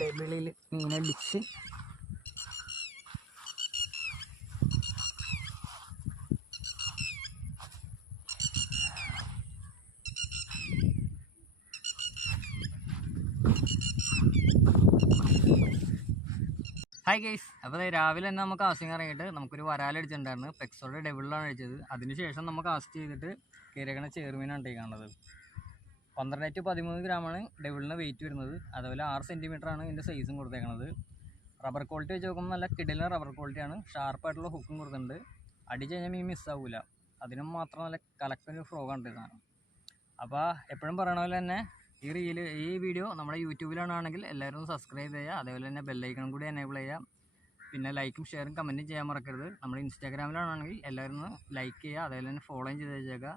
ഡബിളിൽ മീനടിച്ച് hi guys. അപ്പോൾ രാവിലെ തന്നെ നമുക്ക് കാസ്റ്റിംഗ് ഇറങ്ങിയിട്ട് നമുക്കൊരു വരാലടിച്ചിട്ടുണ്ടായിരുന്നു. പെക്സോടെ ഡബിളിലാണ് അടിച്ചത്. അതിനുശേഷം നമ്മൾ കാസ്റ്റ് ചെയ്തിട്ട് കയറിയേക്കണ ചെറുമീനാണ് കാണുന്നത്. 12 to 13 ഗ്രാമാണ് ഡബിളിന് വെയിറ്റ് വരുന്നത്. അതുപോലെ 6 സെൻറ്റിമീറ്ററാണ് ഇതിൻ്റെ സൈസും കൊടുത്തേക്കണത്. റബ്ബർ ക്വാളിറ്റി വെച്ച് നോക്കുമ്പോൾ നല്ല കിടിലൻ റബ്ബർ ക്വാളിറ്റിയാണ്. ഷാർപ്പായിട്ടുള്ള ഹുക്കും കൊടുത്തിട്ടുണ്ട്. അടിച്ച് കഴിഞ്ഞാൽ മീൻ മിസ്സാവില്ല. അതിനും മാത്രം നല്ല കലക്കൊരു ഫ്രോഗാണ് സാധനം. അപ്പോൾ എപ്പോഴും പറയണ പോലെ തന്നെ ഈ വീഡിയോ നമ്മുടെ യൂട്യൂബിലാണെങ്കിൽ എല്ലാവരും സബ്സ്ക്രൈബ് ചെയ്യുക. അതേപോലെ തന്നെ ബെല്ലൈക്കണും കൂടി എനേബിൾ ചെയ്യുക. പിന്നെ ലൈക്കും ഷെയറും കമൻറ്റും ചെയ്യാൻ മറക്കരുത്. നമ്മുടെ ഇൻസ്റ്റാഗ്രാമിലാണെങ്കിൽ എല്ലാവരും ലൈക്ക് ചെയ്യുക. അതേപോലെ തന്നെ ഫോളോയും ചെയ്ത് വെച്ചേക്കുക.